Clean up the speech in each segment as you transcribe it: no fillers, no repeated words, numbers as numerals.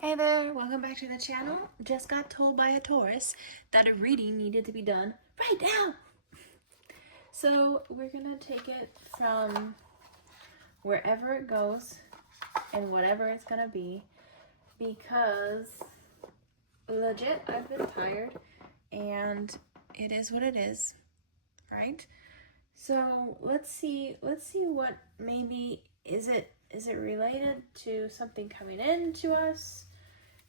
Hey there, welcome back to the channel. Just got told by a Taurus that a reading needed to be done right now. So we're gonna take it from wherever it goes and whatever it's gonna be, because legit I've been tired and it is what it is, right? So let's see what maybe is it related to something coming in to us?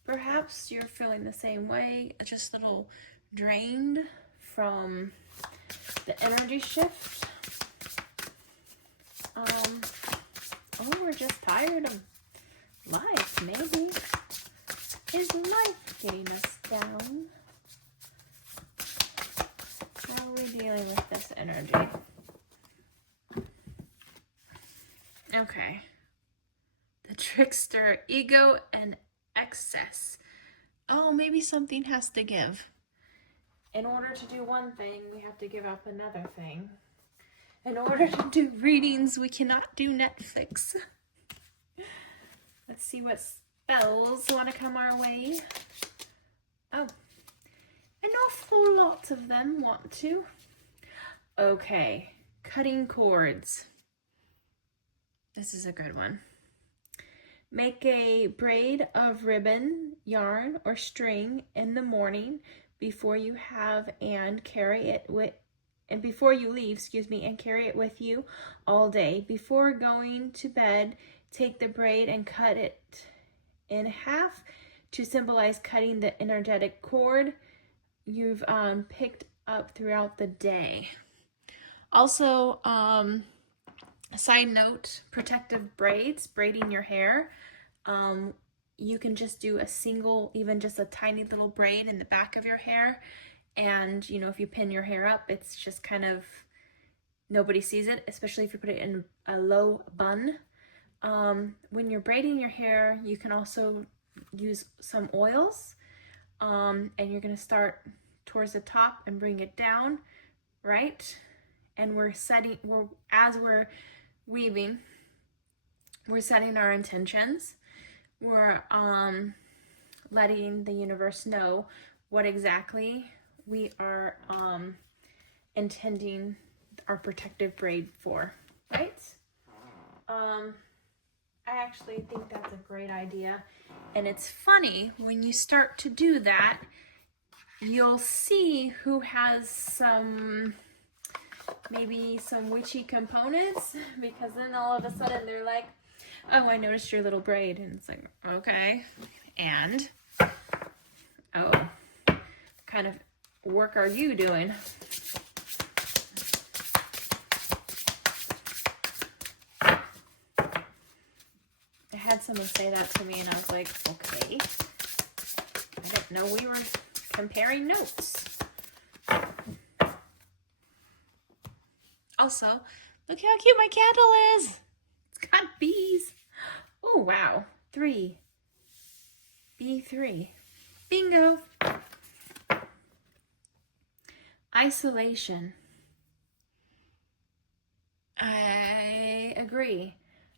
Perhaps you're feeling the same way, just a little drained from the energy shift. Or we're just tired of life, maybe. Is life getting us down? How are we dealing with this energy? Okay. The trickster, ego, and excess. Oh, maybe something has to give. In order to do one thing, we have to give up another thing. In order to do readings, we cannot do Netflix. Let's see what spells want to come our way. Oh, an awful lot of them want to. Okay, cutting cords. This is a good one. Make a braid of ribbon, yarn, or string in the morning before you have and carry it with and before you leave, and carry it with you all day. Before going to bed, take the braid and cut it in half to symbolize cutting the energetic cord you've picked up throughout the day. Also, a side note, protective braids, braiding your hair. You can just do a single, even just a tiny little braid in the back of your hair. And, you know, if you pin your hair up, it's just kind of, nobody sees it, especially if you put it in a low bun. When you're braiding your hair, you can also use some oils. And you're going to start towards the top and bring it down, right? And as we're weaving, we're setting our intentions. We're letting the universe know what exactly we are intending our protective braid for, right? I actually think that's a great idea. And it's funny, when you start to do that, you'll see who has maybe some witchy components, because then all of a sudden they're like, oh, I noticed your little braid. And it's like, okay. And, oh, what kind of work are you doing? I had someone say that to me and I was like, okay. I didn't know we were comparing notes. Also, look how cute my candle is. It's got bees. Oh, wow. 3. B3. Bingo. Isolation. I agree.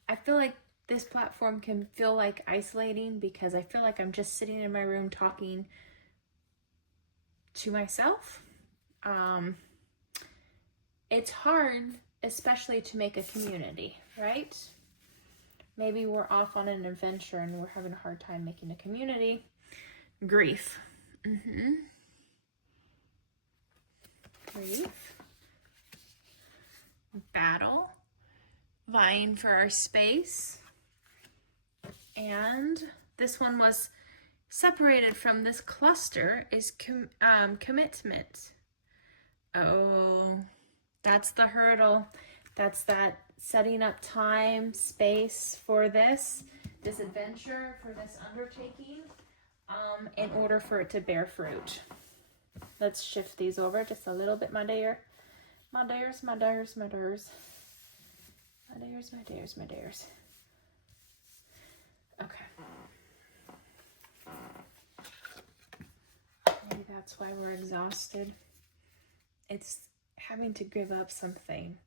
I feel like this platform can feel like isolating because I feel like I'm just sitting in my room talking to myself. It's hard, especially to make a community, right? Maybe we're off on an adventure and we're having a hard time making a community. Grief. Grief. Battle. Vying for our space. And this one was separated from this cluster is commitment. Oh, that's the hurdle. That's that setting up time, space for this adventure, for this undertaking, in order for it to bear fruit. Let's shift these over just a little bit, my dears. Okay. Maybe that's why we're exhausted. It's having to give up something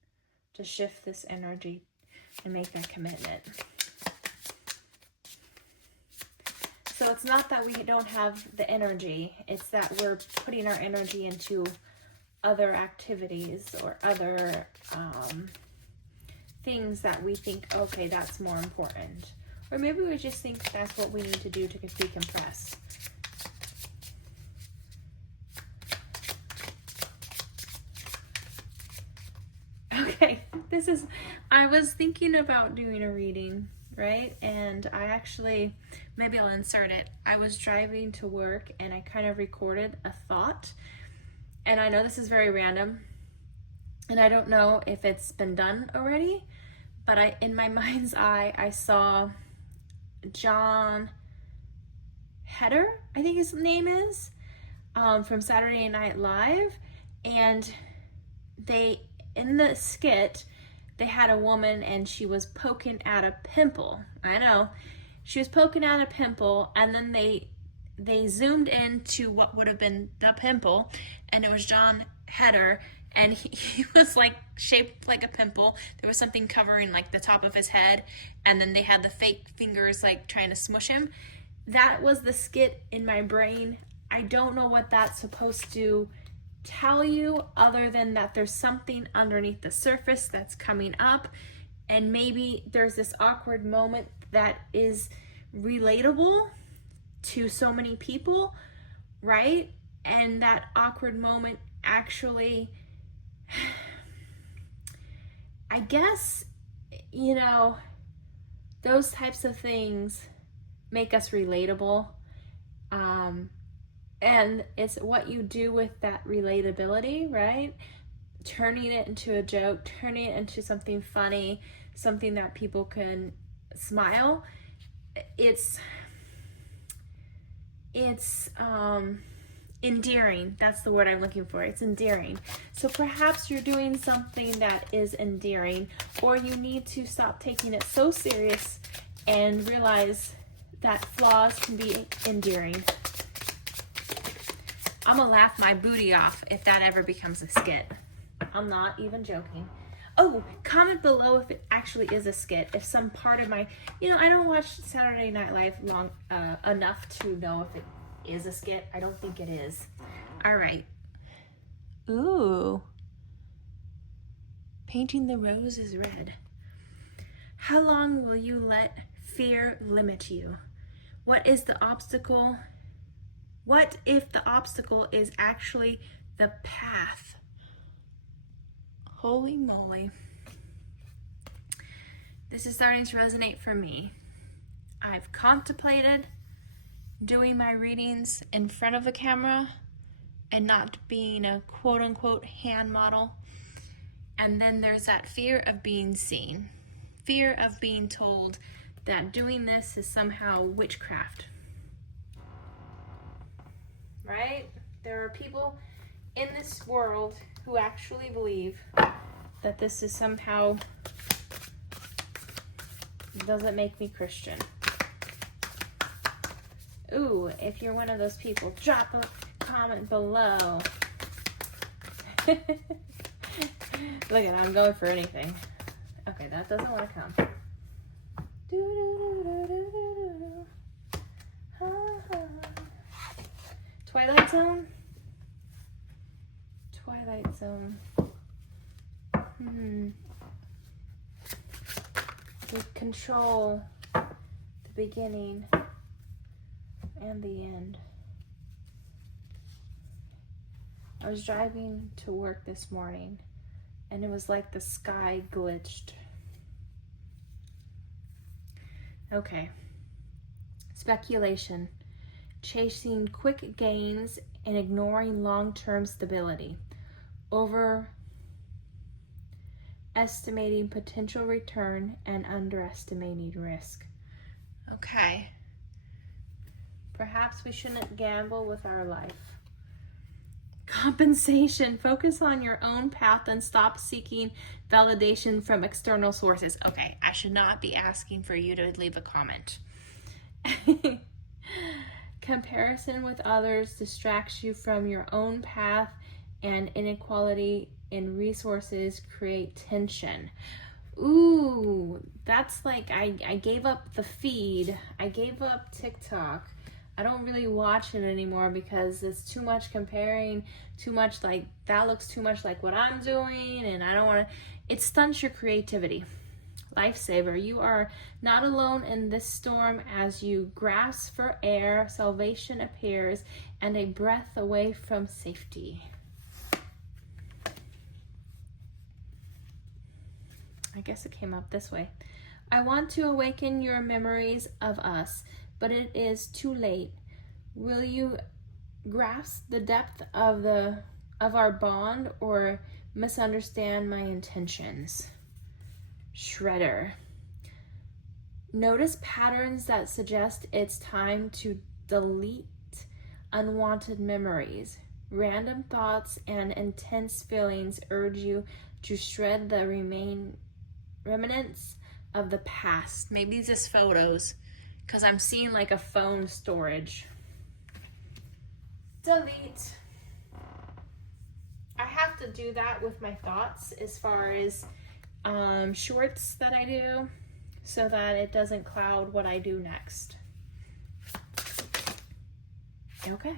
to shift this energy and make that commitment. So it's not that we don't have the energy, it's that we're putting our energy into other activities or other things that we think, okay, that's more important. Or maybe we just think that's what we need to do to decompress. Okay, I was thinking about doing a reading, right? And I actually, maybe I'll insert it. I was driving to work and I kind of recorded a thought. And I know this is very random. And I don't know if it's been done already. But in my mind's eye, I saw John Heder, I think his name is, from Saturday Night Live. And in the skit, they had a woman and she was poking at a pimple. I know. She was poking at a pimple, and then they zoomed into what would have been the pimple, and it was John Heder, and he was like shaped like a pimple. There was something covering like the top of his head, and then they had the fake fingers like trying to smush him. That was the skit in my brain. I don't know what that's supposed to tell you, other than that there's something underneath the surface that's coming up, and maybe there's this awkward moment that is relatable to so many people, right? And that awkward moment actually, I guess, you know, those types of things make us relatable. And it's what you do with that relatability, right? Turning it into a joke, turning it into something funny, something that people can smile. It's endearing. That's the word I'm looking for. It's endearing. So perhaps you're doing something that is endearing, or you need to stop taking it so serious and realize that flaws can be endearing. I'm gonna laugh my booty off if that ever becomes a skit. I'm not even joking. Oh, comment below if it actually is a skit. If some part of my, I don't watch Saturday Night Live long enough to know if it is a skit. I don't think it is. All right. Ooh. Painting the roses red. How long will you let fear limit you? What is the obstacle? What if the obstacle is actually the path? Holy moly. This is starting to resonate for me. I've contemplated doing my readings in front of the camera and not being a quote-unquote hand model. And then there's that fear of being seen. Fear of being told that doing this is somehow witchcraft. Right? There are people in this world who actually believe that this is somehow doesn't make me Christian. Ooh, if you're one of those people, drop a comment below. Look at it, I'm going for anything. Okay, that doesn't want to come. Twilight Zone? Twilight Zone. We control the beginning and the end. I was driving to work this morning and it was like the sky glitched. Okay. Speculation. Chasing quick gains and ignoring long-term stability. Overestimating potential return and underestimating risk. Okay. Perhaps we shouldn't gamble with our life. Compensation. Focus on your own path and stop seeking validation from external sources. Okay, I should not be asking for you to leave a comment. Comparison with others distracts you from your own path, and inequality in resources create tension. Ooh, that's like I gave up the feed. I gave up TikTok. I don't really watch it anymore because it's too much comparing, too much like, that looks too much like what I'm doing, and I don't want to, it stunts your creativity. Lifesaver, you are not alone in this storm. As you grasp for air, salvation appears, and a breath away from safety. I guess it came up this way. I want to awaken your memories of us, but it is too late. Will you grasp the depth of our bond or misunderstand my intentions? Shredder. Notice patterns that suggest it's time to delete unwanted memories. Random thoughts and intense feelings urge you to shred the remnants of the past. Maybe just photos, because I'm seeing like a phone storage. Delete. I have to do that with my thoughts as far as shorts that I do, so that it doesn't cloud what I do next. Okay.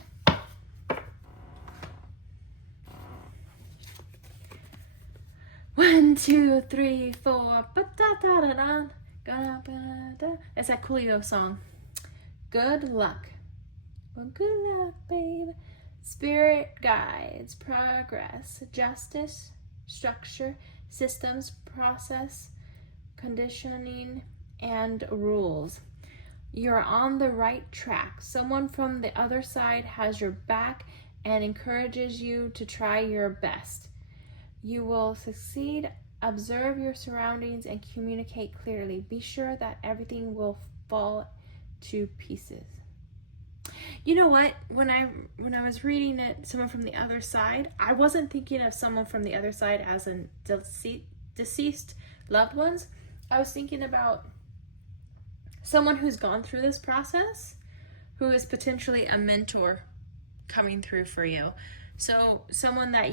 One, two, three, four. It's that Coolio song. Good luck. Well, good luck, babe. Spirit guides progress, justice, structure, systems, process, conditioning, and rules. You're on the right track. Someone from the other side has your back and encourages you to try your best. You will succeed. Observe your surroundings and communicate clearly. Be sure that everything will fall to pieces. You know what? When I was reading it, someone from the other side, I wasn't thinking of someone from the other side as a deceased loved ones. I was thinking about someone who's gone through this process, who is potentially a mentor coming through for you. So someone that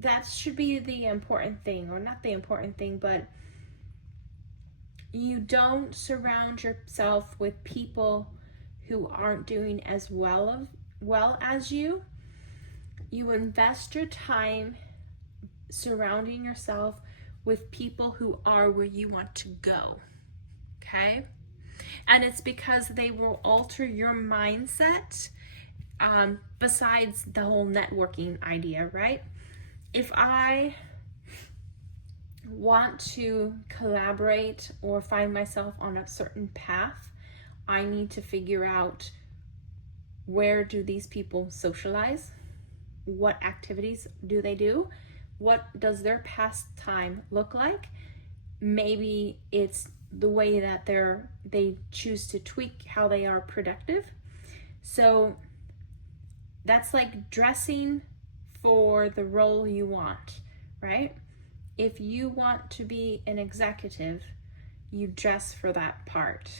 that should be the important thing, or not the important thing, but you don't surround yourself with people who aren't doing as well as you. You invest your time surrounding yourself with people who are where you want to go. Okay? And it's because they will alter your mindset, besides the whole networking idea, right? If I want to collaborate or find myself on a certain path, I need to figure out, where do these people socialize? What activities do they do? What does their pastime look like? Maybe it's the way that they choose to tweak how they are productive. So that's like dressing for the role you want, right? If you want to be an executive, you dress for that part.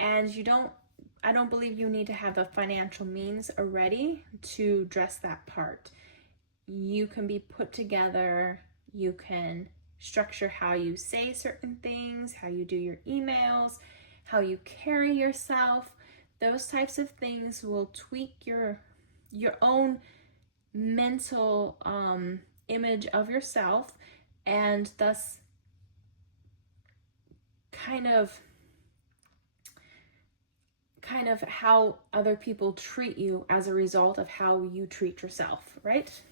And I don't believe you need to have the financial means already to dress that part. You can be put together, you can structure how you say certain things, how you do your emails, how you carry yourself. Those types of things will tweak your own mental image of yourself, and thus kind of how other people treat you as a result of how you treat yourself, right?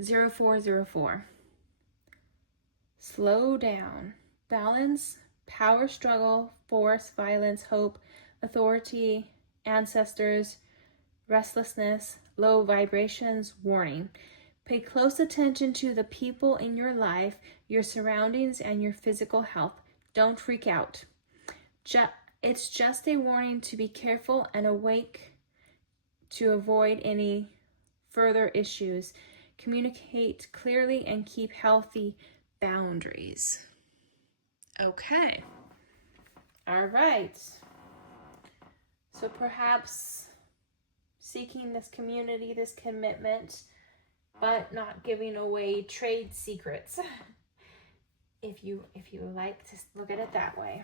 0404. Slow down. Balance, power struggle, force, violence, hope, authority, ancestors, restlessness, low vibrations, warning. Pay close attention to the people in your life, your surroundings, and your physical health. Don't freak out. It's just a warning to be careful and awake to avoid any further issues. Communicate clearly and keep healthy boundaries. Okay. All right. So perhaps seeking this community, this commitment, but not giving away trade secrets. If you like to look at it that way.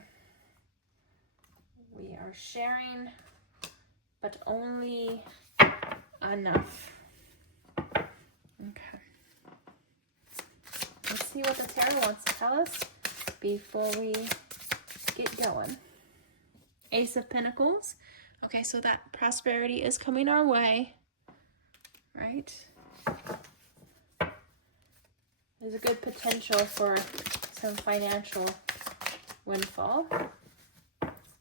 We are sharing, but only enough. Okay. Let's see what the tarot wants to tell us before we get going. Ace of Pentacles. Okay, so that prosperity is coming our way, right? There's a good potential for some financial windfall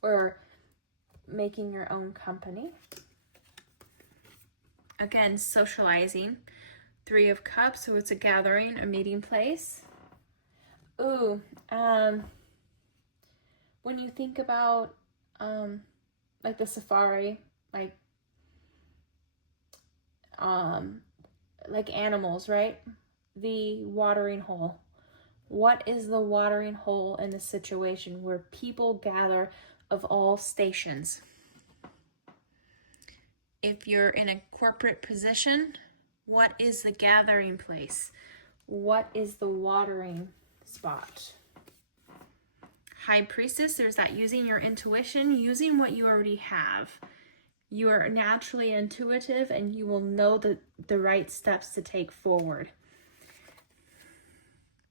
or making your own company. Again, socializing. Three of Cups, so it's a gathering, a meeting place. Ooh, when you think about like the safari, like animals, right? The watering hole. What is the watering hole in the situation where people gather of all stations? If you're in a corporate position, what is the gathering place? What is the watering spot? High Priestess, there's that using your intuition, using what you already have. You are naturally intuitive and you will know the right steps to take forward.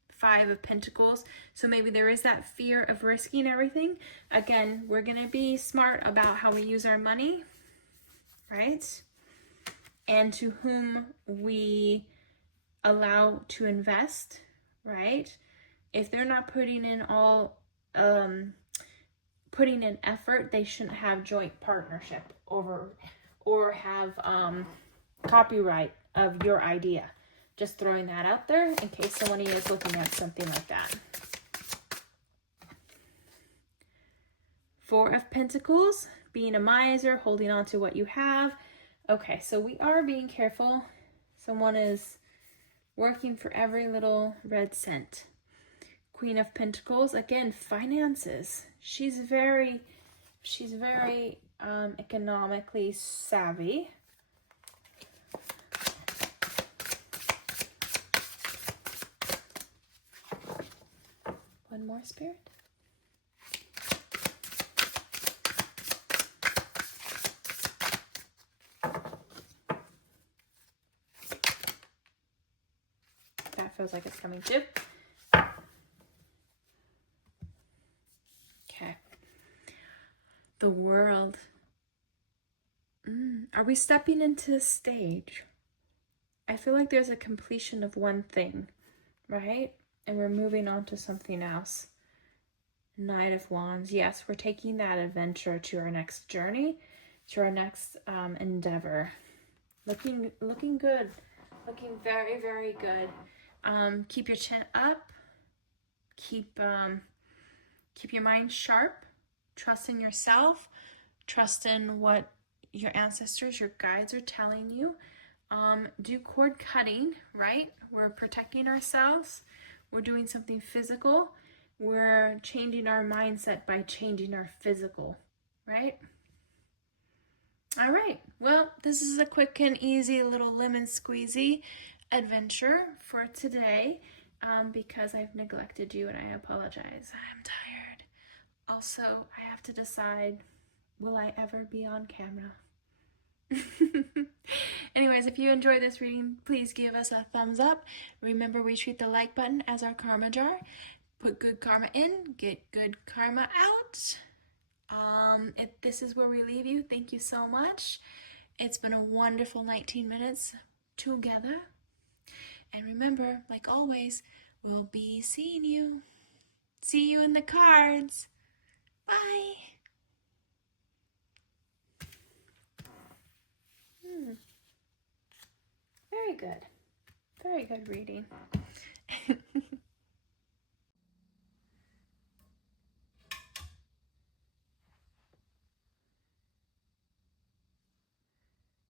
Five of Pentacles, so maybe there is that fear of risking everything. Again, we're going to be smart about how we use our money, right? And to whom we allow to invest, right? If they're not putting in putting in effort, they shouldn't have joint partnership over or have copyright of your idea. Just throwing that out there in case somebody is looking at something like that. Four of Pentacles, being a miser, holding on to what you have. Okay, so we are being careful. Someone is working for every little red cent. Queen of Pentacles, again, finances. She's very economically savvy. One more, Spirit. That feels like it's coming too. Okay. The World. Are we stepping into a stage? I feel like there's a completion of one thing, right? And we're moving on to something else. Knight of Wands. Yes, we're taking that adventure to our next journey, to our next endeavor. Looking good. Looking very, very good. Keep your chin up. Keep your mind sharp. Trust in yourself. Trust in what your ancestors, your guides are telling you. Do cord cutting, right? We're protecting ourselves. We're doing something physical. We're changing our mindset by changing our physical, right? All right. Well, this is a quick and easy little lemon squeezy adventure for today because I've neglected you and I apologize. I'm tired. Also, I have to decide, will I ever be on camera? Anyways, if you enjoyed this reading, please give us a thumbs up. Remember, we treat the like button as our karma jar. Put good karma in, get good karma out. If this is where we leave you, thank you so much. It's been a wonderful 19 minutes together. And remember, like always, we'll be seeing you. See you in the cards. Bye. Very good. Very good reading.